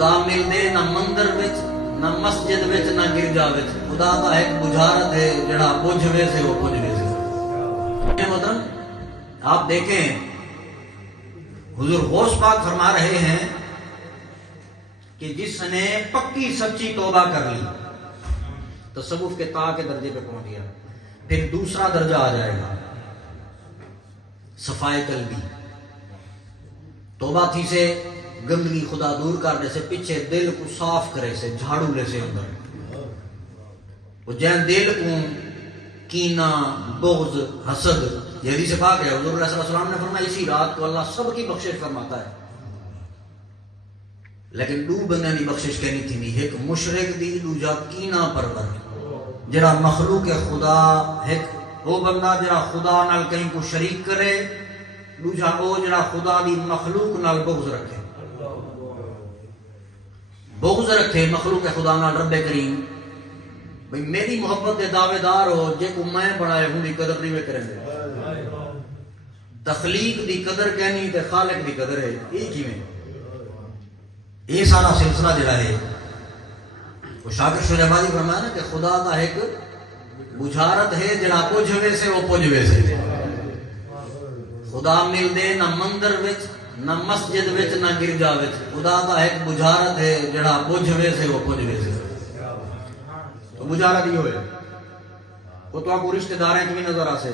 خدا ملدے نہ مندر وچ نہ مسجد وچ نہ گرجا وچ، خدا دا ایک بجھارت ہے جڑا بجھوے سے وہ بجھوے سے۔ محترم آپ دیکھیں حضور غوث پاک فرما رہے ہیں کہ جس نے پکی سچی توبہ کر لی تصوف کے تا کے درجے پہ پہنچ گیا، پھر دوسرا درجہ آ جائے گا صفائے قلبی، توبہ تھی سے گندگی خدا دور کرنے سے، پیچھے دل کو صاف کرے سے، جھاڑو لے سے اندر وہ جہاں دل کو کینہ بغض حسد، یہ حدیث پاک ہے حضور علیہ السلام نے فرمایا اسی رات کو اللہ سب کی بخشش فرماتا ہے، لیکن دو بندے دی بخشش کہنی تھی نہیں، ایک مشرک دی، دوجا کینہ پرور جڑا مخلوق خدا، ایک وہ بندہ جڑا خدا نال کہیں کو شریک کرے، دوجا وہ جڑا خدا دی مخلوق نال بغض رکھے، بغض رکھے مخلوق خدا نال رب کریم، بھئی میری محبت دے دعوے دار ہو، جے کو میں بنائے ہوں دی قدر نہیں میں کریں گے، تخلیق دی قدر کہنی تے خالق دی قدر ہے، یہ کی میں یہ سارا سلسلہ جڑا ہے وہ شاکر شجابادی فرمایا نا کہ خدا کا ایک بجھارت ہے جڑا بجھوے سے وہ پجھوے سے، خدا ملدے نہ مندر وچ نہ مسجد وچ نہ گرجا وچ، خدا کا ایک بجھارت ہے جڑا بجھوے سے وہ پجھوے سے۔ تو بجھارت یہ ہوئے وہ تو آپ کو رشتہ دار ہیں کہ بھی نظر آ سے